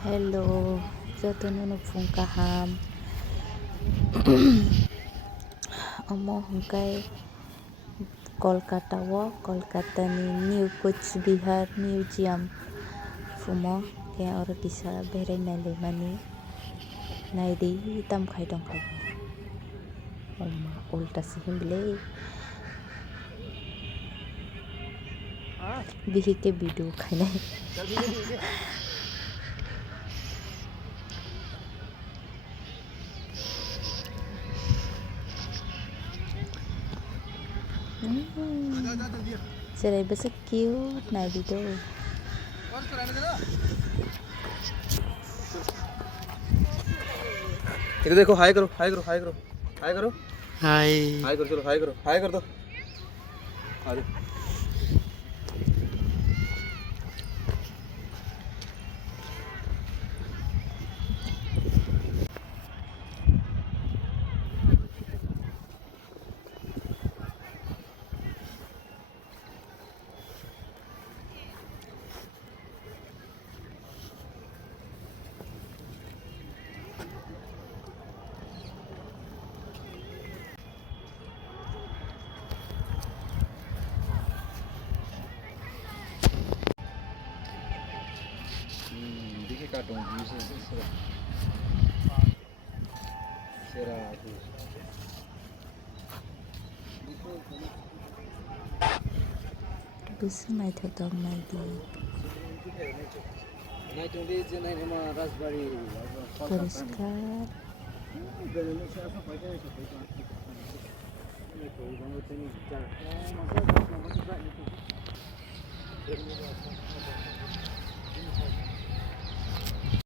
Hello, jatuh phung kaham. Amo hungkai Kolkata Kolkata ni New Cooch Behar Museum fumo kaya oro kisa berai nailai naidi tam khai dong khabo. Oma ulta sihim bilai. Bihi ke video khainai. Jerai cute na video. इधर देखो हाय करो हाय करो हाय करो हाय करो हाय हाय करो चलो हाय कर दो आ जाओ देखिए काटूं व्यू से सेरा Bisa naik dong naidi. Night में जे नहीं हम राजबाड़ी Poriskar. Thank you.